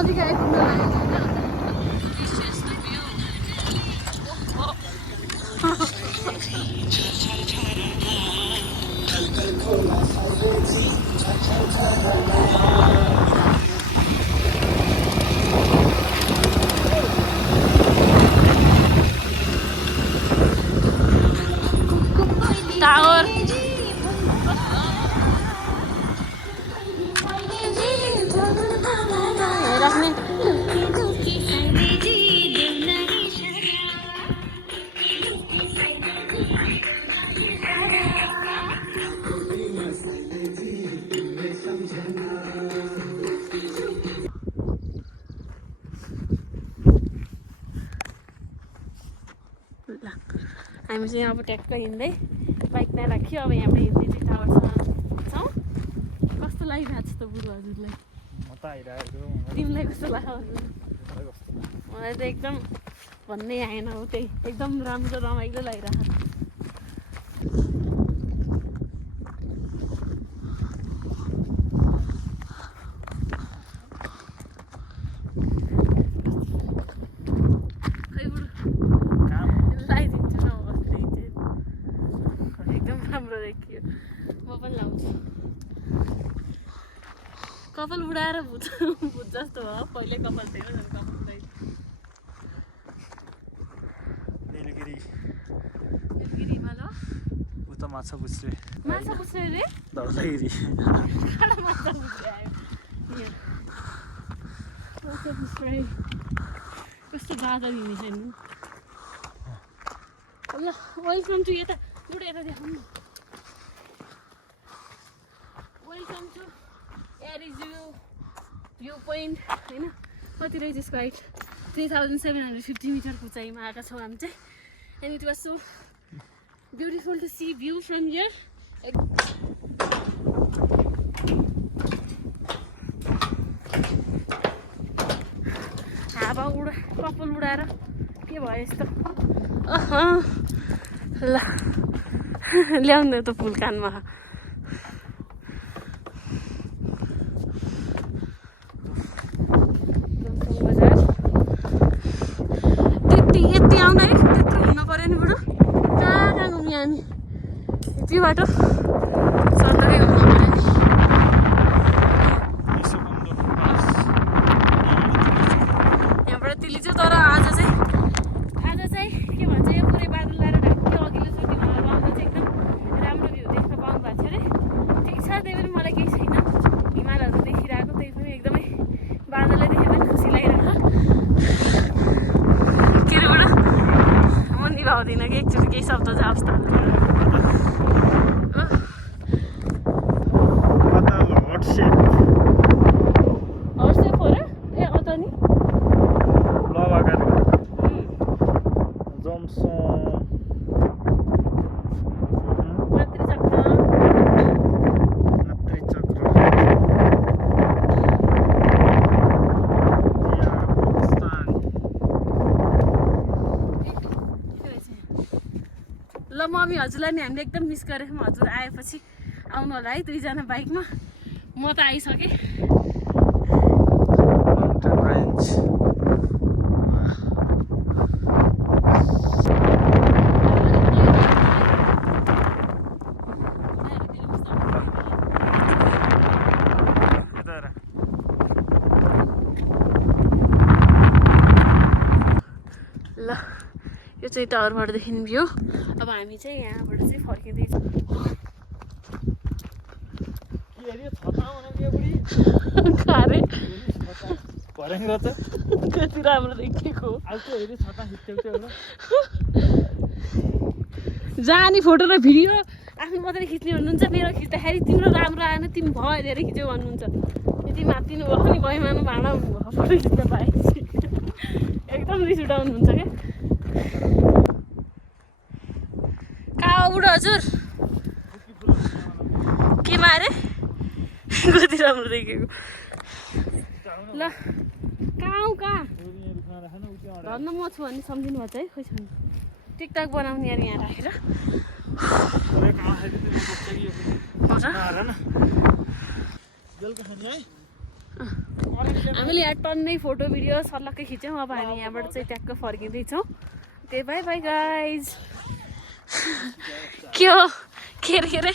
नजिक आइपुग्न लाग्यो टावर राख्ने हामी चाहिँ अब ट्याक्क हिँड्दै बाइक त्यहाँ राख्यो अब यहाँबाट हिँड्दै चाहिँ टावरसम्म छौँ कस्तो लागिरहेको छ त बुढो हजुरलाई तिमीलाई कस्तो लाग्यो मलाई त एकदम भन्नै आएन हो त्यही एकदम राम्रो रमाइलो लागिरहेको कपाल उडाएर भुत जस्तो हो पहिले कपाल थियो कपाल निलगिरी हिमाल हो उता माछा पुछ्रे रे धौलागिरी माछा पुछ्रे आयो कस्तो बादल हिँड्छ नि ल वेलकम टु यता बुढो यता देखाउनु वेलकम टु भ्यू पोइन्ट होइन कति रहेछ यसको हाइट 3750 मिटरको उचाइमा आएका छौँ हामी चाहिँ and it was so beautiful to see view from here हावा कपाल उडाएर के भयो यस्तो ल ल्याउनु त फुल कानमा यति बाटो सटरै हुनु पऱ्यो नि यहाँबाट तिलिच्यो तर आज चाहिँ के भन्छ यो पुरै बादल लगाएर ढाक्यो अघिल्लो चोटि आउँदा चाहिँ एकदम राम्रो भ्यू देख्न पाउनु भएको थियो अरे ठिक छ त्यही पनि मलाई केही छैन हिमालहरू देखिरहेको त्यही पनि एकदमै बादललाई देखेर पनि खुसी लागिरहेको के अरे बुढो म निभाउँदिनँ कि एकचोटि केही शब्द चाहिँ अवस्था ल मम्मी हजुरलाई नि हामीले एकदम मिस गरेको छौँ हजुर आएपछि आउनु होला है दुईजना बाइकमा म त आइसकेँ ल यो चाहिँ टावरबाटदेखि भ्यू अब हामी चाहिँ यहाँबाट चाहिँ फर्किँदैछौँ कति राम्रो देखिएको जहाँ नि फोटो र भिडियो आफ्नो मात्रै खिच्ने भन्नुहुन्छ मेरो खिच्दाखेरि तिम्रो राम्रो आएन तिमी भयो धेरै खिच्यौ भन्नुहुन्छ यति मात्तिनु भयो नि भइमानु भाँडा फोटो खिच्न पाएपछि एकदम रिस उठाउनुहुन्छ क्या कहाँ बुढो हजुर के मारे कति राम्रो देखेको ल कहाँ धन्न म छु भने सम्झिनु भएको है खोइ छैन टिकटक बनाउने यार यहाँ राखेर हामीले यहाँ टन्नै फोटो भिडियो सल्लक्कै खिच्यौँ अब हामी यहाँबाट चाहिँ ट्याक्क फर्किँदैछौँ ओके बाई बाई गाइज के हो के अरे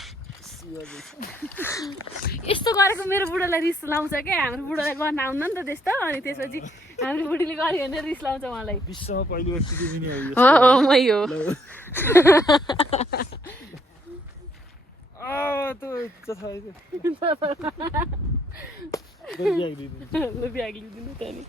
यस्तो गरेको मेरो बुढोलाई रिस लाउँछ क्या हाम्रो बुढोलाई गर्न आउन नि त त्यस्तो अनि त्यसपछि हाम्रो बुढीले गर्यो भने रिस लाउँछ उहाँलाई विश्वमा पहिलो व्यक्ति दिने हो मै हो हो ब्याग लिदिनु त नि